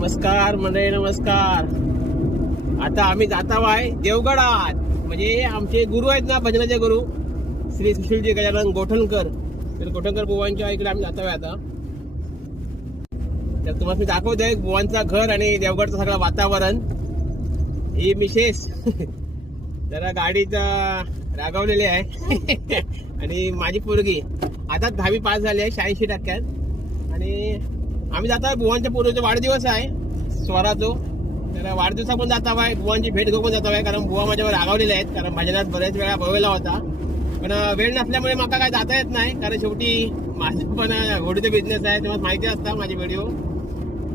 नमस्कार मंडळी नमस्कार. आता आम्ही जात आहे देवगडात. म्हणजे आमचे गुरु आहेत ना भजनाचे गुरु श्री सुशीलजी गजानन गोठणकर. तर गोठणकर बुवांच्या इकडे आम्ही जात आहे आता. तर तुम्हाला मी दाखवतोय बुवांचा घर आणि देवगडचं सगळं वातावरण. ही मिसेस जरा गाडी अं, रागावलेली आहे. आणि माझी पोरगी आता दहावी पास झाली आहे शहाऐंशी टक्क्यात. आणि आम्ही जात आहे बुवांच्या पोरीचा वाढदिवस आहे स्वराचो तर वाढदिवसा पण जात आहे भुवांची भेट घेऊन जाता जात आहे कारण बुवा माझ्यावर रागावलेले आहेत कारण भजनात बरेच वेळा बळवला होता. पण वेळ नसल्यामुळे मला काय जाता येत नाही कारण शेवटी माझं पण घोडीचा बिझनेस आहे तेव्हा माहिती असतात माझे व्हिडिओ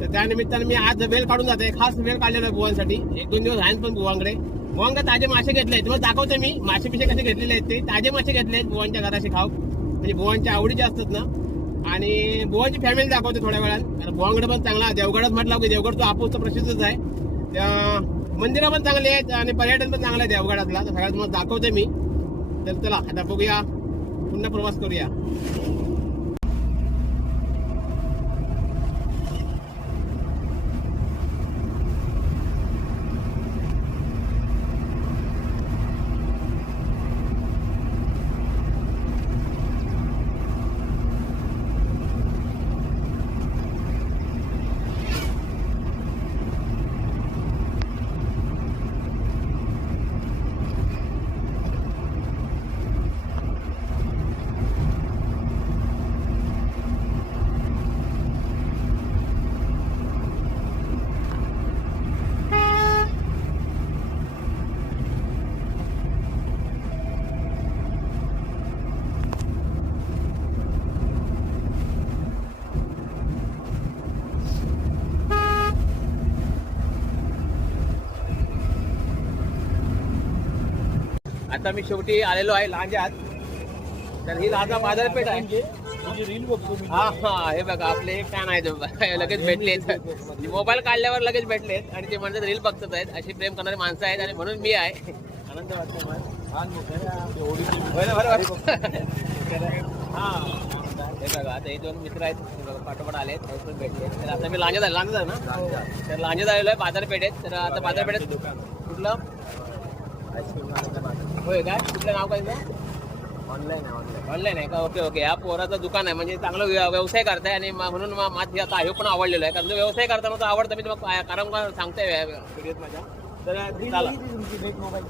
तर त्यानिमित्तानं मी आज वेळ काढून जाते खास वेळ काढलेला आहे एक दोन दिवस आहेत पण भुवांकडे बुवांकडे ताजे मासे घेतले तेव्हा दाखवतो मी. मासे पिसे कसे घेतलेले आहेत ते. ताजे मासे घेतले आहेत भुवांच्या घराशी खाऊ म्हणजे भुवांच्या आवडीचे असतात ना. आणि बुवाची फॅमिली दाखवते थोड्या वेळात. कारण बुवांकडे पण चांगला देवगडच म्हटलं की देवगड तो आपूस प्रसिद्धच आहे. त्या मंदिरं पण चांगली आहेत आणि पर्यटन पण चांगलं आहे देवगडातला. तर सगळ्यात तुम्हाला दाखवते मी. तर चला आता बघूया. पुन्हा प्रवास करूया. आता मी शेवटी आलेलो आहे लांजात तर ही लांजा बाजारपेठ आहे. रील बघतो मी. हा हा हे बघा आपले फॅन आहेत. लगेच भेटलेत. मोबाईल काढल्यावर लगेच भेटलेत. आणि ते म्हणतात रील बघतात आहेत. अशी प्रेम करणारी माणसं आहेत आणि म्हणून मी आहे. आनंद वाटतो हा. हे बघा आता हे दोन मित्र आहेत. बघा, पाठोपाठ आलेत. हे पण भेटले तर आता मी लांजा झालो लांजा झालो ना तर लांजा झालेलो आहे बाजारपेठेत. तर आता बाजारपेठेत. कुठलं? होय काय? कुठलं नाव काय? ऑनलाईन आहे ऑनलाईन ऑनलाईन आहे का? Okay okay. हा पोराचं दुकान आहे. म्हणजे चांगलं व्य- व्यवसाय करताय आणि मा- म्हणून मा- माझी आता हे पण आवडलेलं आहे. कारण तो व्यवसाय करताना तो आवडतं. मी तुम्हाला कारण का सांगतोय व्हिडिओत माझ्या? तर चला.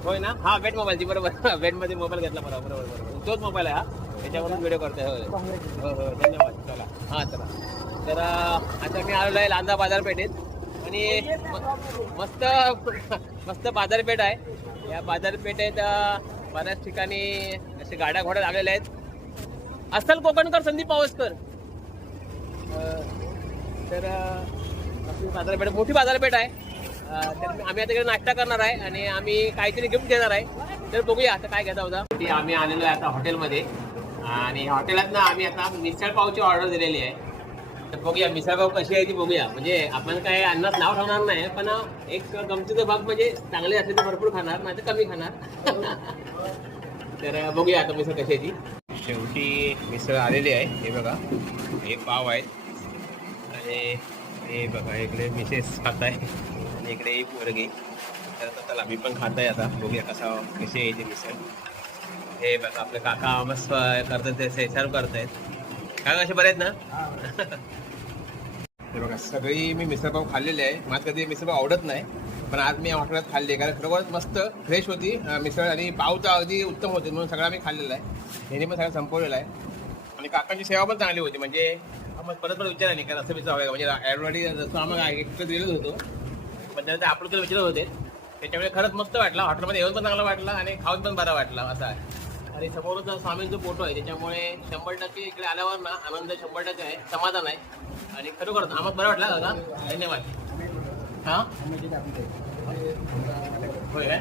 होय ना? हा बेट मोबाईलची बरोबर. बेटमध्ये मोबाईल घेतला बरोबर बरोबर बरोबर. तोच मोबाईल आहे हा. त्याच्यावरून व्हिडिओ करतोय होय. हो हो धन्यवाद. चला. हा चला. तर अं, आता मी आलेलो आहे लांजा बाजारपेठेत. आणि म- मस्त मस्त बाजारपेठ आहे. या बाजारपेठेत बऱ्याच ठिकाणी असे गाड्या घोड्या लागलेल्या आहेत. अस्सल कोकणकर संदीप पावसकर. तर आपली बाजारपेठ मोठी बाजारपेठ आहे. तर आम्ही आता इकडे नाश्ता करणार आहे आणि आम्ही काहीतरी गिफ्ट देणार आहे. तर बघूया आता काय घेता होता. आम्ही आलेलो आहे आता हॉटेलमध्ये. आणि हॉटेलात ना आम्ही आता मिसळ पावची ऑर्डर दिलेली आहे. बघूया मिसळपाव कशी आहे ती बघूया म्हणजे आपण काय अन्नात नाव ठेवणार नाही पण एक गमतीचा भाग म्हणजे चांगले असले तर भरपूर खाणार नाही तर कमी खाणार तर बघूया आता मिसळ कशी आहे ती शेवटी मिसळ आलेली आहे हे बघा हे पाव आहे आणि हे बघा इकडे मिसेस खात आहे आणि इकडे पोरगी तर त्याला चला मी पण खात आहे आता बघूया कसा कशी आहे ती मिसळ हे बघा आपले काका मस्त करतात ते सर्व आहेत काय असे बरे आहेत ना? हे. बघा सगळी मी मिसळपाव खाल्लेली आहे. मला कधी मिसळपाव आवडत नाही पण आज मी हॉटेलात खाल्ली कारण खरोखरच मस्त फ्रेश होती मिसळ आणि पाव तर अगदी उत्तम होते म्हणून सगळं आम्ही खाल्लेला आहे. यांनी पण सगळं संपवलेलं आहे. आणि काकांची सेवा पण चांगली होती. म्हणजे परत परत विचार नाही का रस्ता पिझ्झा हवा म्हणजे ऑलरेडी जसं आम्हाला एकत्र दिलेलं होतो पण त्यानंतर आपण तर विचारत होते. त्याच्यामुळे खरंच मस्त वाटला. हॉटेलमध्ये येऊन पण चांगला वाटला आणि खाऊन पण बरा वाटला असा आहे. आणि समोरच स्वामींचा फोटो आहे. त्याच्यामुळे शंभर टक्के इकडे आल्यावर ना आनंद शंभर टक्के आहे. समाधान आहे. आणि खरोखर आम्हाला बरं वाटलं दादा? धन्यवाद. हा? होय काय?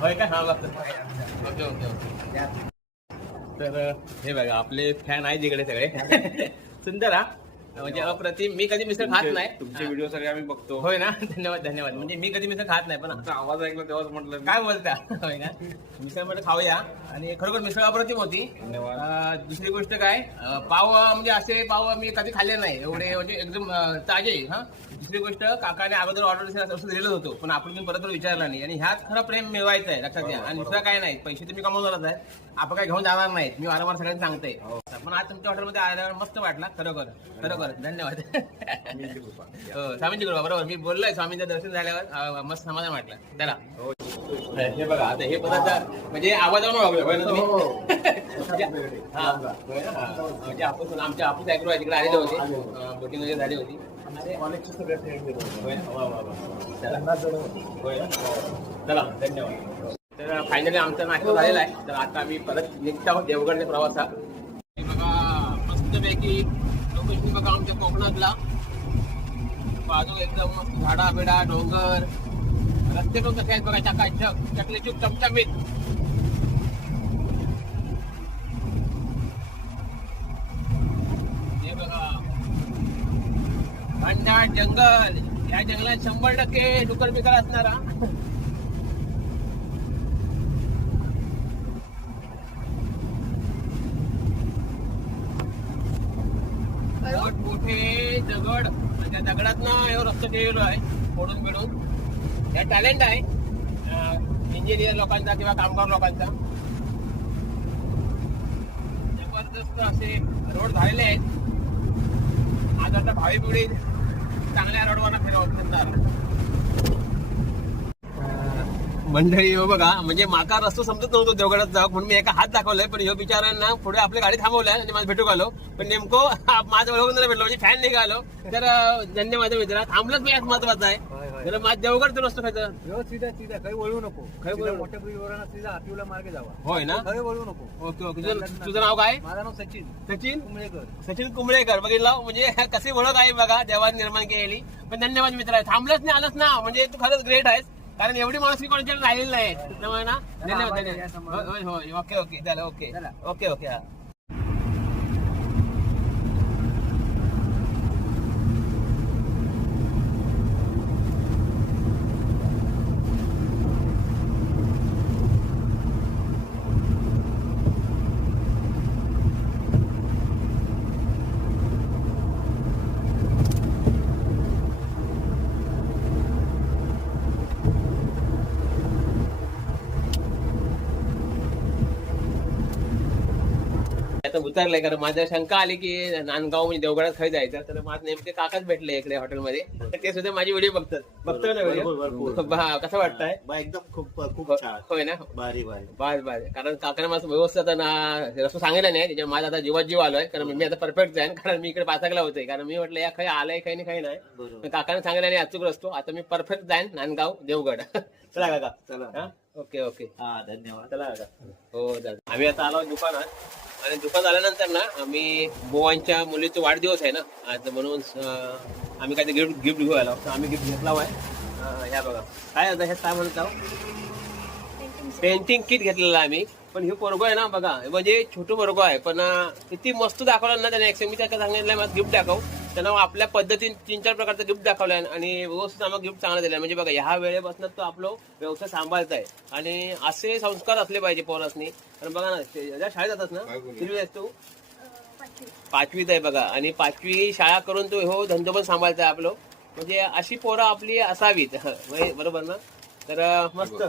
होय काय हा ओके ओके ओके. तर हे बघा आपले फॅन आहेत इकडे सगळे. सुंदर हा? म्हणजे अप्रतिम मी कधी मिसळ खात नाही. तुमचे व्हिडिओ सगळे आम्ही बघतो. होय ना? धन्यवाद धन्यवाद. म्हणजे मी कधी मिसळ खात नाही पण आवाज ऐकला तेव्हाच म्हटलं काय बोलता? होय ना? मिसळमध्ये खाऊया. आणि खरोखर मिसळ अप्रतिम होती. धन्यवाद. दुसरी गोष्ट काय? पाव म्हणजे असे पाव मी कधी खाल्ले नाही. एवढे म्हणजे एकदम ताजे हा? दुसरी गोष्ट काकाने अगोदर ऑर्डर असं दिलेलं होतं पण आपण तुम्ही परत विचारला नाही. आणि ह्यात खरं प्रेम मिळवायचं आहे लक्षात घ्या. आणि दुसरं काय नाही पैसे तुम्ही कमवणारच आहे आपण काय घेऊन जाणार नाहीत. मी वारंवार सगळ्यांना सांगते पण आज तुमच्या हॉटेलमध्ये आल्यावर मस्त वाटला. खरोखर खरोखर धन्यवाद. हो स्वामींची कृपा. बरोबर मी बोललोय स्वामींचं दर्शन झाल्यावर. मस्त समाधान वाटलं. चला. हे. बघा आता हे पदार्थ म्हणजे आवाजावर हा? हा. म्हणजे आपण आमच्या आपण ऍग्रो आहे तिकडे आलेले होते. बोटिंग वगैरे झाली होती. वा, वा. चला. होय ना? चला धन्यवाद. तर फायनली आमचा नाश्ता झालेला आहे. तर आता आम्ही परत निघत आहोत देवगडच्या प्रवासात. बघा मस्तपैकी लोकेशन बघा आमच्या कोकणातला? बाजू एकदम मस्त झाडा बिडा डोंगर. रस्ते पण कसे आहेत बघा चकाचक चकले चूक चमचमीत हे बघा घनदाट जंगल. या जंगलात शंभर टक्के डुकर बिकर असणारा दगड मोठे दगड. त्या दगडात ना रस्ता केलेलो आहे फोडून बिडून. या टॅलेंट आहे. इंजिनियर लोकांचा किंवा कामगार लोकांचा. जबरदस्त असे रोड झालेले आहेत. आज आता भावी पिढी चांगल्या रोडवर फिरवणार मंडळी हो बघा म्हणजे माका रस्तो समजत नव्हतो देवगडात जाऊ म्हणून मी एका हात दाखवलाय पण ह्यो बिचारांना पुढे आपली गाडी थांबवल्या आणि माझं भेटू आलो. पण नेमकं माझं ओळखून भेटलो म्हणजे फॅन निघालो. तर धन्यवाद मित्र थांबलंच मी आज महत्वाचं आहे. तर माझं देवगड रस्तो खायचं? सीधा सीधा काही वळू नको. काही वळू- मोठ्या सीधा हातीवला मार्गे जावा. होय ना? काही वळू नको. Okay okay. तुझं तुझं नाव काय? माझं नाव सचिन. सचिन? कुंबळेकर सचिन कुंबळेकर बघितलं? म्हणजे कशी ओळख आहे बघा देवाने निर्माण केलेली. पण धन्यवाद मित्र. थांबलंच नाही आलंच ना म्हणजे तू खरंच ग्रेट आहेस. कारण एवढी माणूस मी कोणाच्या राहिलेली नाही त्यामुळे ना धन्यवाद आभार आहे धन्यवाद होय होय. Okay okay. चला ओके. चला. Okay okay. हा. आता उतरलंय कारण माझ्या शंका आली की नांदगाव म्हणजे देवगडात खाई जायचं. तर माझं नेमके काकाच भेटले इकडे हॉटेलमध्ये. तर ते सुद्धा माझी व्हिडिओ बघतात. बघतो ना. व्हिडिओ? हा कसं वाटतंय? एकदम खूप खूप छान. होय ना? भारी भारी. बास बास कारण काकाने माझं व्यवस्थित ना रस्ता सांगितलं नाही त्याच्या माझा आता जीवात जीव आलोय. कारण मी आता परफेक्ट जाईन कारण मी इकडे पाचाकला होते. कारण मी म्हटलं या काही आलाय काही नाही काही नाही. काकाने सांगितलं नाही अचूक रस्तो. आता मी परफेक्ट जाईन नांदगाव देवगड. चला काका. चला. हा? Okay okay. हा धन्यवाद. चला हो दादा आम्ही आता आलो दुकानात. आणि दुकानात आल्यानंतर ना आम्ही बोवांच्या मुलीचा वाढदिवस आहे ना आज म्हणून आम्ही काहीतरी गिफ्ट गिफ्ट घेऊ आलो. आम्ही गिफ्ट घेतला आहे ह्या बघा. काय होतं हे काय म्हणतो? पेंटिंग किट घेतलेलं आम्ही. पण हे पोरगो आहे ना बघा. म्हणजे छोटं पोरगो आहे पण किती मस्त दाखवलं ना त्याने. मी त्याला सांगितलं गिफ्ट दाखव. त्यानं आपल्या पद्धतीने तीन चार प्रकारचं गिफ्ट दाखवलंय आणि व्यवस्थित आम्हाला गिफ्ट चांगलं दिलं म्हणजे बघा ह्या वेळेपासून तो आपलं व्यवसाय सांभाळत आहे आणि असे संस्कार असले पाहिजे पोरासनी. कारण बघा ना ते- ज्या शाळेत जातात ना किती तू? पाचवीत आहे बघा. आणि पाचवी शाळा करून तो हो धंदो पण सांभाळताय आपलं. म्हणजे अशी पोरं आपली असावीत. म्हणजे बरोबर ना? तर मस्त.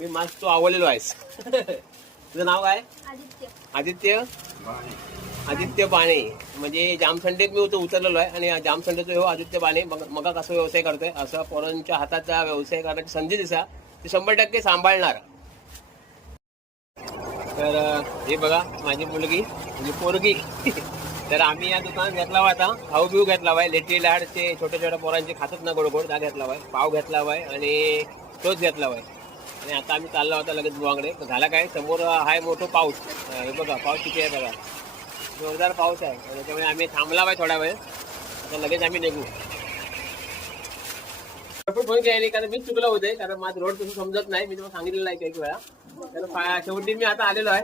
मी मस्त तू आवडलेलो आहेस. तुझं नाव काय? आदित्य. आदित्य? आदित्य बाणे. म्हणजे जामसंडेत मी होतो उतरलेलो आहे आणि जामसंडेचं हो आदित्य बाणे मग मग कसं व्यवसाय करतोय? असं पोरांच्या हाताचा व्यवसाय करण्याची संधी दिसा. ते शंभर टक्के सांभाळणार. तर हे बघा माझी मुलगी म्हणजे पोरगी. तर आम्ही या दुकानात घेतला होता. आता खाऊ बिऊ घेतला वाय लेटी लाड ते छोट्या छोट्या पोरांचे खातात ना गोडगोड. त्या घेतला वाय पाव घेतला वाय आणि तोच घेतला वाय आणि आता आम्ही चाललो होता लगेच बुवाकडे तर झाला काय? समोर हाय मोठं पाऊस. हे बघा पाऊस किती आहे बघा. जोरदार पाऊस आहे. आणि त्यामुळे आम्ही थांबला पाहिजे थोडा वेळ. आता लगेच आम्ही निघू. भरपूर फोन केले कारण मी चुकलो होते कारण माझं रोड तुम्ही समजत नाही. मी तुम्हाला सांगितलेलं नाही काही वेळा. तर शेवटी मी आता आलेलो आहे.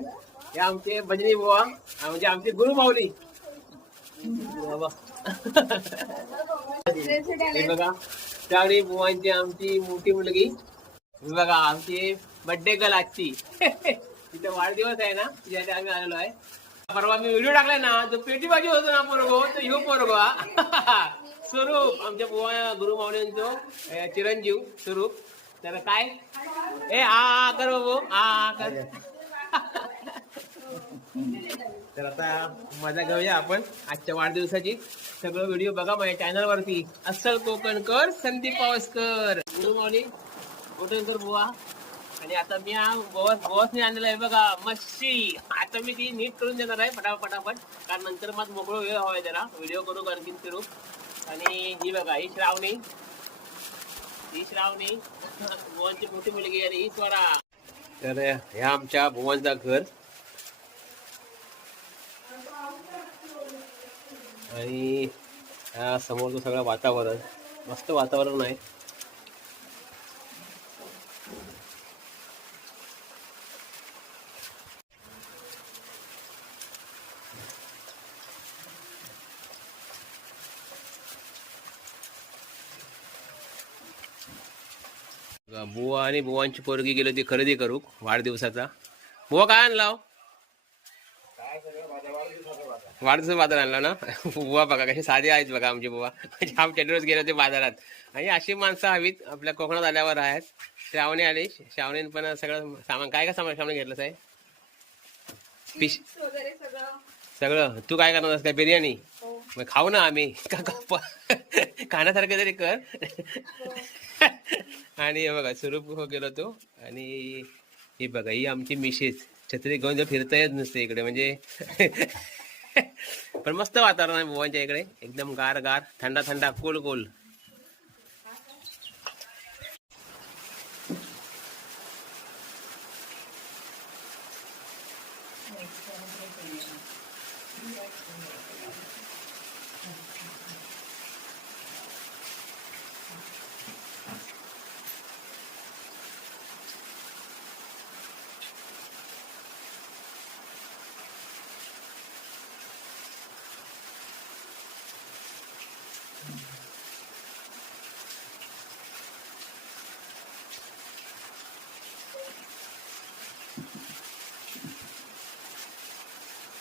हे आमचे भजनी बुवा म्हणजे आमचे गुरु माऊली. बाबा. हे बघा त्यावेळी बुवांची आमची मोठी मुलगी. हे बघा आमची बर्थडे गर्ल आजची. तिथे वाढदिवस आहे ना तिच्यासाठी आम्ही आलेलो आहे. परवा मी व्हिडिओ टाकलाय ना जो पेटी भाजी होतो ना पोरगो तो ह्यो पोरगो स्वरूप आमच्या बुवा गुरु मावळ्यांचो चिरंजीव स्वरूप. तर काय? ए आ कर बाबू आ कर. तर आता मजा घेऊया आपण आजच्या वाढदिवसाची. सगळं व्हिडिओ बघा माझ्या चॅनल वरती. अस्सल कोकणकर संदीप पावसकर. गुरुमावली बुवा आणि आता मी बॉस बॉसने आणलेला आहे बघा मच्छी. आता मी ती नीट करून देणार आहे पटापटापट कारण नंतर मग मोकळं वेळ हवाय जरा. व्हिडिओ करू आणखीन फिरू आणि ही बघा ही श्रावणी. ही श्रावणी. भुवनची मोठी मुलगी आणि ही स्वरा तर ह्या आमच्या भुवनचा घर. आणि ह्या समोरचं सगळं वातावरण. मस्त वातावरण आहे. बुवा आणि बुवांची पोरगी गेली होती खरेदी करू वाढदिवसाचा. बुवा काय आणला हो? वाढदिवस बाजार आणला ना? बुवा बघा कसे साधे आहेत बघा आमचे बुवा. जाम टेडरच गेले होते बाजारात. आणि अशी माणसं हवीत आपल्या कोकणात आल्यावर आहेत. श्रावणी आली श्रावणीन पण सगळं सामान काय काय सामान श्रावणी घेतलं फिश वगैरे सगळं. तू काय करणार काय बिर्याणी? मग खाऊ ना आम्ही. का खाण्यासारखं तरी कर. आणि हे बघा स्वरूप हो गेलो तो. आणि हे बघा ही आमची मिसेस छत्री घेऊन जर फिरता येत नसते इकडे म्हणजे पण मस्त वातावरण आहे बुवांच्या इकडे. एकदम गार गार थंडा थंडा कोल कोल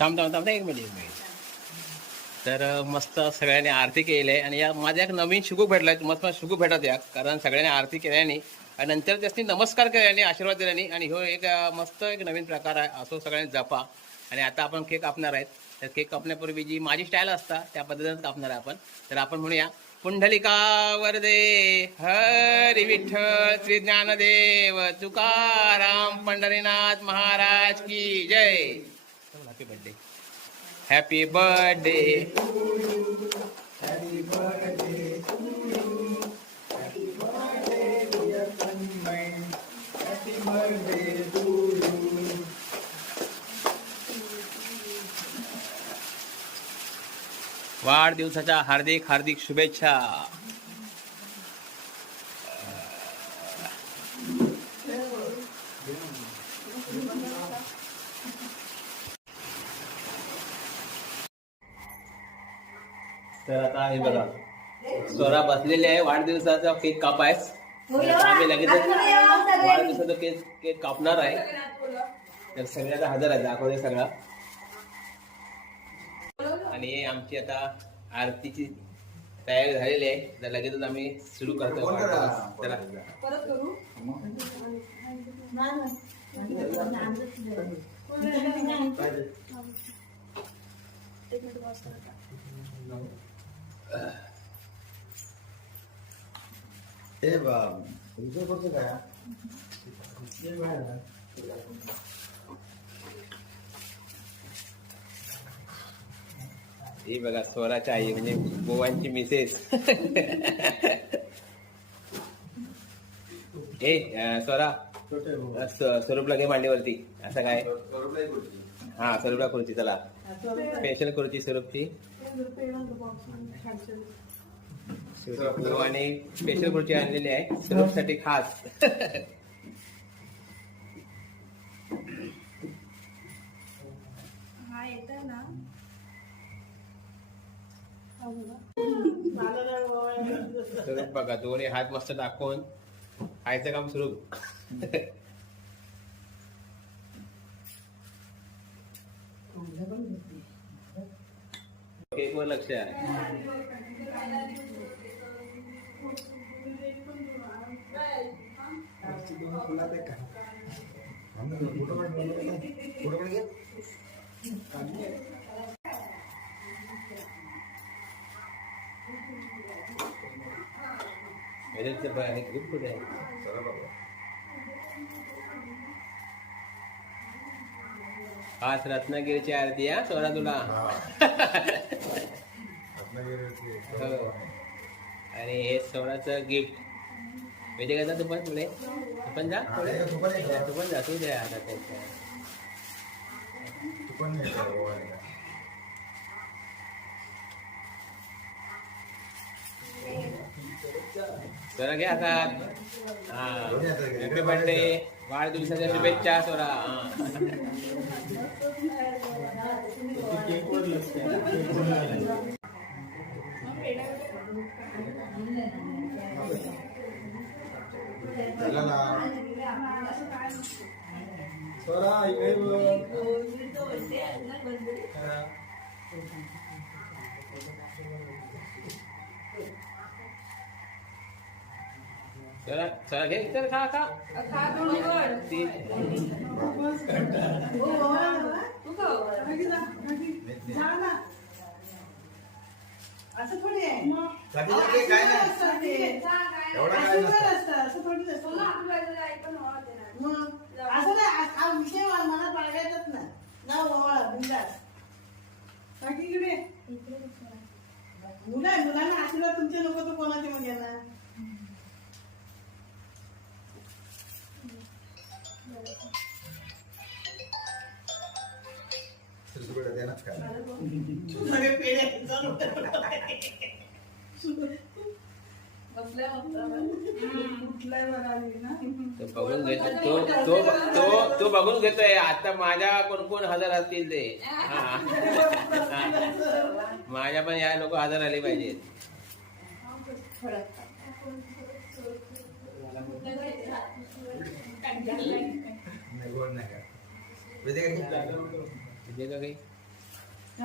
थांब थांब थांब एक मिनिट एक मिनिट. तर मस्त सगळ्यांनी आरती केली आहे. आणि या माझ्या एक नवीन शुगू आहे. मस्त शिकू शुगू भेटत या कारण सगळ्यांनी आरती केल्याने आणि नंतर त्यांनी नमस्कार केल्याने आशीर्वाद दिल्याने. आणि हो एक मस्त एक नवीन प्रकार आहे. असो सगळ्यांनी जपा. आणि आता आपण केक कापणार आहेत. तर केक कापण्यापूर्वी जी माझी स्टाईल असता त्या पद्धतीनं कापणार आपण. तर आपण म्हणूया पुंडलिका वरदे हरी विठ्ठल श्री ज्ञानदेव तुकाराम पंढरीनाथ महाराज की जय. हॅपी बर्थडे हॅपी बर्थडे वाढदिवसाच्या हार्दिक हार्दिक शुभेच्छा. तर आता हे बघा स्वरा बसलेली आहे. वाढदिवसाचा केक कापायस. आम्ही लगेच वाढदिवसाचा केक केक कापणार आहे. तर सगळ्याचा हजर आहे दाखवते सगळा. आणि हे आमची आता आरतीची तयारी झालेली आहे. तर लगेचच आम्ही सुरू करतो वाढदिवस. चला. परत करू? हे बा तुमचं कसं काय? ही बघा स्वराची आई म्हणजे गोवांची मिसेस ए स्वरा स्वरूपला घे मांडीवरती. असं काय? हा स्वरूपला खुर्ची चला. स्पेशल खुर्ची स्वरूपची. आणि स्पेशल खुर्ची आणलेली आहे. स्वरूपसाठी खास हा येतं ना स्वरूप बघा दोन्ही हात मस्त दाखवून खायचं काम सुरू. केक वर लक्ष आहे बघा, खूप कुठे आहे आज रत्नागिरीची आरती हा सोळा तुला हो. आणि हे सोळाचं गिफ्ट वेदे का तू पण पुढे तू पण जा पुढे तू पण जा तू दे आता त्याच्या सोळा घे आता. हा. हॅपी बर्थडे वाढदिवसाच्या शुभेच्छा सोळा हा. सोळा सोळा घे चल खा खा. ती असं थोडी आहे साठी काय नाही. एवढा काय नसतं. असं नाही हा विषय मनात बाळगायचाच ना ओवाळा बिंदास बाकी इकडे. मुलं आहे मुलांना आशीर्वाद तुमचे नको तर कोणाचे मग येणार सगळे पेढे चालू कुठलाय बरं आली ना तो बघून घेतो. तो तो तो तो बघून घेतोय. आता माझ्या कोण कोण हजर असतील ते. माझ्या पण या लोक हजर आले पाहिजेत. तुझे का काही?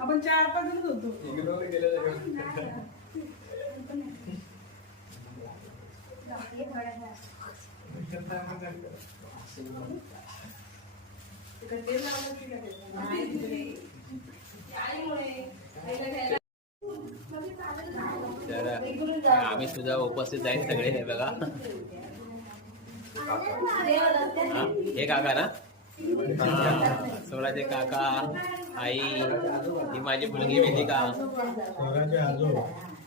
आपण चार पाच जणच होतो. काय? तर आम्ही सुद्धा उपस्थित आहेत सगळे हे बघा. हा, काका ना? सोळाचे काका आई ही माझी मुलगी वेदिका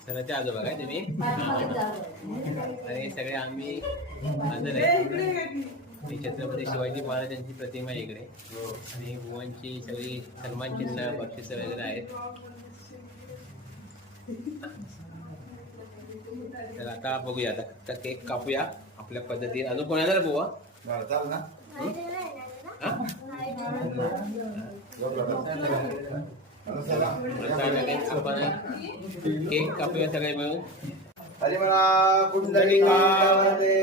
सराचे आजोबा काय तुम्ही. आणि सगळे आम्ही ही छत्रपती शिवाजी महाराजांची प्रतिमा आहे इकडे. आणि भुवनची सगळी सन्मान चिन्ह बक्षिस वगैरे आहेत. तर आता बघूया आता तर केक कापूया आपल्या पद्धतीने. अजून कोण येणार बुवा? चाल ना. हा? आपण केक कापूया सगळे मिळून. हरी म्हणा कुंडलिकावरते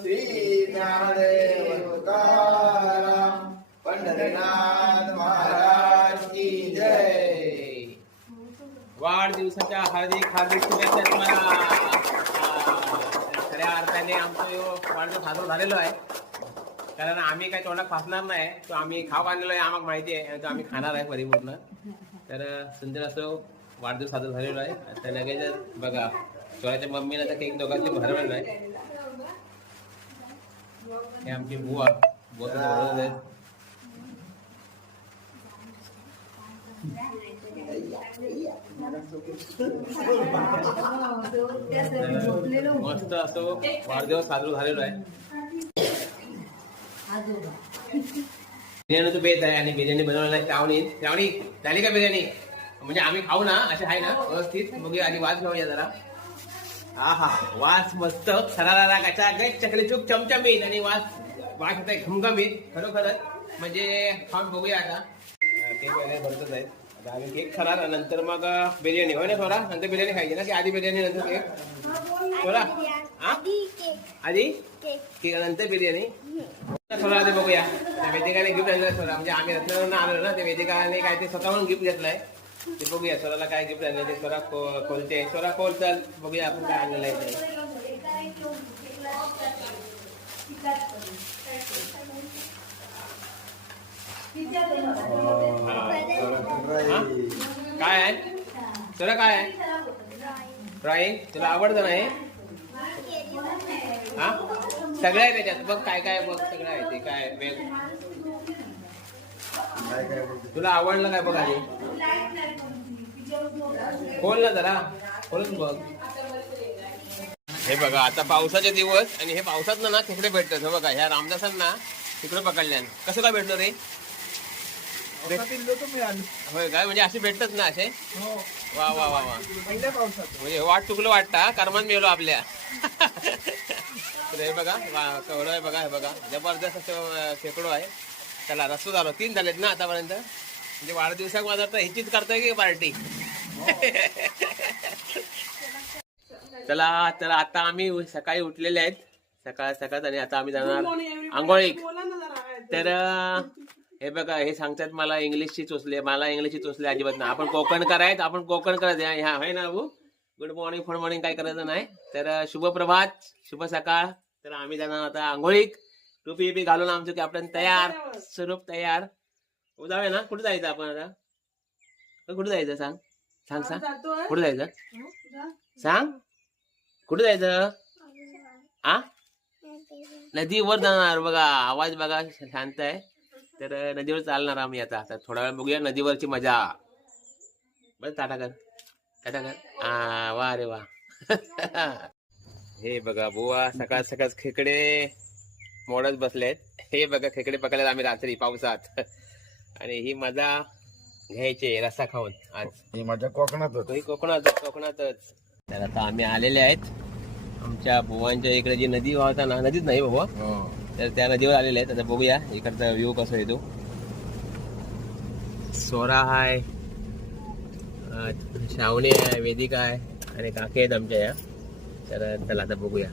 श्री ज्ञानदेव तुकाराम पंढरीनाथ महाराज की जय वाढदिवसाच्या हार्दिक हार्दिक शुभेच्छा तुम्हाला. खऱ्या अर्थाने आमचा यो वाढदिवस साजरा झालेलो आहे. कारण आम्ही काही तोंडात फासणार नाही. तो आम्ही खाऊ आणलेलो आहे आम्हाला माहिती आहे. तो आम्ही खाणार आहे परिपूर्ण. तर सुंदर असो वाढदिवस साजरा झालेलो आहे. आता लगेच बघा स्वराच्या मम्मीला तर केक दोघांचे भरवलेला आहे. हे आमची बुवा बुवा आहेत. मस्त असं वाढदिवस साजरा झालेलो आहे. बिर्याणी तू बेत आहे आणि बिर्याणी बनवलेला आहे. श्रावणी श्रावणी झाली का बिर्याणी? म्हणजे आम्ही खाऊ ना असे आहे ना व्यवस्थित. बघूया आणि वास घेऊया जरा. हा हा. वास मस्त. सरारा कचा चकली चूक चमचमीत आणि वास वास होता घमघमीत. खरोखरच. म्हणजे खाऊन बघूया आता. केक वगैरे भरतच आहेत. आता आम्ही केक खाणार नंतर मग बिर्याणी. होय ना थोडा? नंतर बिर्याणी खायची ना? की आधी बिर्याणी नंतर केक? थोडा? हा? आधी? केक नंतर बिर्याणी? थोडा आधी बघूया. त्या वेदिकाने गिफ्ट आणलं थोडा. म्हणजे आम्ही रत्नागिरीला आलो ना त्या वेदिकाने काय ते स्वतःहून गिफ्ट घेतलंय. ते बघूया स्वराला काय गिफ्ट आणलं ते. स्वरा खो- खोलते. स्वरा खोल चल. बघूया आपण काय आणलेलं आहे ते. हा? काय आहे? स्वरा काय आहे? ड्रॉइंग? तुला आवडतं नाही हा? सगळं आहे त्याच्यात. बघ काय काय बघ. सगळं आहे ते. काय वेग तुला आवडलं काय बघ आधी? खोल ना जरा. खोलून बघ. हे बघा आता पावसाचे दिवस आणि हे पावसात ना तिकडे भेटतात. हे बघा ह्या रामदासांना तिकडे पकडल्यान. कसं काय भेटलं रे? होय काय? म्हणजे असे भेटतात ना असे? वा वा वा वा. म्हणजे वाट चुकलं वाटता कर्मान मिळलो आपल्या. तर हे बघा कवडं आहे बघा हे बघा. जबरदस्त असं खेकडो आहे. चला रस्ता झालो. तीन झालेत ना आतापर्यंत. म्हणजे वाढदिवसाक माझा तर ह्याचीच करतोय की पार्टी? चला तर आता आम्ही सकाळी उठलेले आहेत. सकाळ सकाळ आणि आता आम्ही जाणार आंघोळीक तर हे बघा हे सांगतात मला इंग्लिशची चोचले. मला इंग्लिशची चोचले अजिबात नाही. आपण कोकण करायचं आपण कोकण करायचं ह्या आहे ना भाऊ? गुड मॉर्निंग फुड मॉर्निंग काय करायचं नाही. तर शुभ प्रभात शुभ सकाळ. तर आम्ही जाणार आता आंघोळीक टोपी बिपी घालून आमचं की आपण तयार स्वरूप तयार. जाऊया ना. कुठे जायचं आपण आता? कुठे जायचं सांग? सांग सांग. कुठे जायचं? सांग. कुठे जायचं? आ? नदीवर जाणार. बघा आवाज बघा शांत आहे. तर नदीवर चालणार आम्ही आता. आता थोडा वेळ बघूया नदीवरची मजा. बस टाटा कर. टाटा कर. आ वा रे वा. हे बघा बुवा सकाळ सकाळ खेकडे. मोडत बसलेत. हे बघा खेकडे पकडलेत आम्ही रात्री पावसात. आणि ही मजा घ्यायची रस्सा खाऊन आज. ही माझ्या कोकणात तोही कोकणातच कोकणातच. तर आता आम्ही आलेले आहेत. आमच्या बुवांच्या इकडे जी नदी वाहता ना नदीच नाही बाबा. तर त्या नदीवर आलेले आहेत. आता बघूया इकडचा व्ह्यू कसा येतो. सोरा अं, श्रावणी आहे वेदिका आहे आणि काकी आहेत आमच्या या. तर चला आता बघूया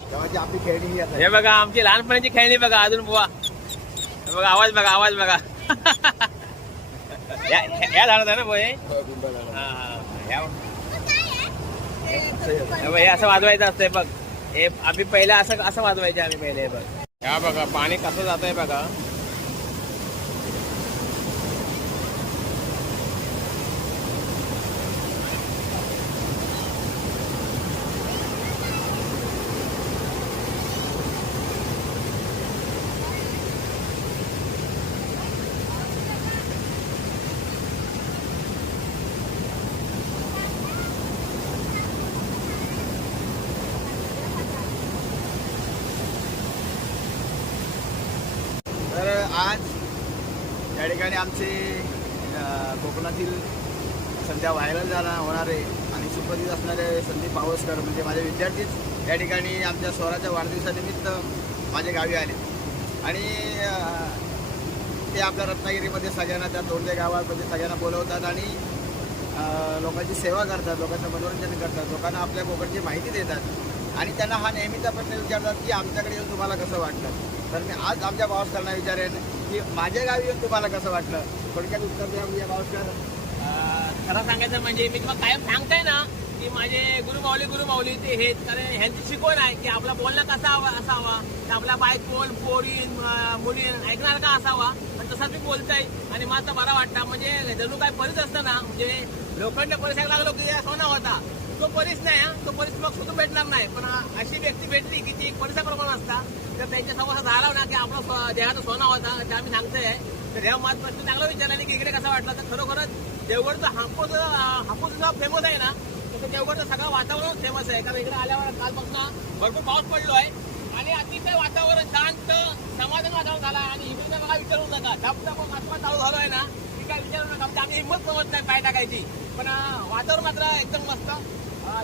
तेव्हाची आपली खेळणी हे बघा आमची लहानपणाची खेळणी बघा अजून बुवा. बघा आवाज बघा आवाज बघा. या या झाडात ना बोय हे? असं वाजवायचं असतंय बघ. हे आम्ही पहिलं असं असं वाजवायचे आम्ही पहिले हे बघ. ह्या बघा पाणी कसं जात आहे बघा तर आज या ठिकाणी आमचे अ, कोकणातील सध्या व्हायरल जाणार होणारे आणि सुपरहिट असणारे संदीप पावसकर म्हणजे माझे विद्यार्थीच या ठिकाणी आमच्या स्वराच्या वाढदिवसानिमित्त माझ्या गावी आले. आणि ते आपल्या रत्नागिरीमध्ये सगळ्यांना त्या तोंडे गावामध्ये सगळ्यांना बोलवतात आणि लोकांची सेवा करतात लोकांचं मनोरंजन करतात लोकांना आपल्या कोकणची माहिती देतात. आणि त्यांना हा नेहमीचा प्रश्न विचारतात की आमच्याकडे येऊन तुम्हाला कसं वाटलं? तर मी आज आमच्या भावस्करांना विचारेन की माझ्या गावी येऊन तुम्हाला कसं वाटलं? थोडक्यात उत्तर द्या म्हणजे भावस्कर खरं सांगायचं म्हणजे मी तुम्हाला कायम सांगताय ना की माझे गुरुमाऊली गुरुमाऊली ते हे कारण ह्यांची शिकवण आहे की आपला बोलणं कसा असावा तर आपला बायकोल पोरी मुली ऐकणार का असावा? पण तसाच मी बोलताय आणि मला तर बरा वाटतं म्हणजे जणू काय परीच असतं ना म्हणजे लोखंड परिसर लागलो की सोना होता. तो परीस नाही हा. तो परीस मग सुद्धा भेटणार नाही. पण अशी व्यक्ती भेटली की ती परिसराप्रमाणे असता. तर त्यांच्यासमोर झाला ना की आपला देहाचा सोना होता ते आम्ही सांगतोय. तर ह्या माझा प्रश्न चांगला विचारला की इकडे कसा वाटला? तर खरोखरच देवगडचा हापूस हापूस फेमस आहे ना तसं देवगडचं सगळं वातावरण फेमस आहे. कारण इकडे आल्यावर कालपासून भरपूर पाऊस पडलो आहे. आणि अतिशय वातावरण शांत समाधान वातावरण झाला आणि इकडे मला विचारू नका. धबधब मात्र चालू झालो आहे ना. ती काय विचारू नका म्हणजे आम्ही हिंमत समजत नाही पाय टाकायची. पण वातावरण मात्र एकदम मस्त.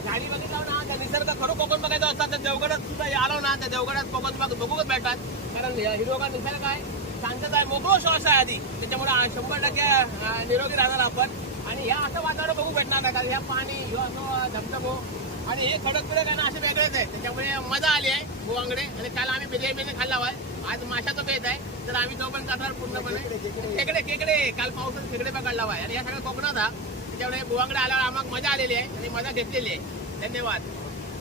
झाडी बघितलं ना त्या निसर्ग खरं कोकण बघायचं असतात तर देवगडात सुद्धा आलो ना त्या देवगडात कोकण बघूच भेटतात. कारण हिरोगा निसर्ग आहे. शांतता आहे. मोकळो श्वास आहे आधी. त्याच्यामुळे शंभर टक्के निरोगी राहणार आपण. आणि ह्या असं वातावरण बघू भेटणार नाही कारण ह्या पाणी ह्यो असं धबधबो. आणि हे खडक बिडक आहे ना असे वेगळेच आहे. त्याच्यामुळे मजा आली आहे गोवांकडे. आणि काल आम्ही बिर्याणी बिर्याणी खाल्ला आहे आज माशाचा बेत आहे. तर आम्ही तो पण करणार पूर्णपणे. खेकडे खेकडे काल पावसात खेकडे पकडला आहे आणि या सगळ्या कोकणात हा. त्याच्यामुळे गोवांकडे आल्यावर आम्हाला मजा आलेली आहे. आणि मजा घेतलेली आहे. धन्यवाद.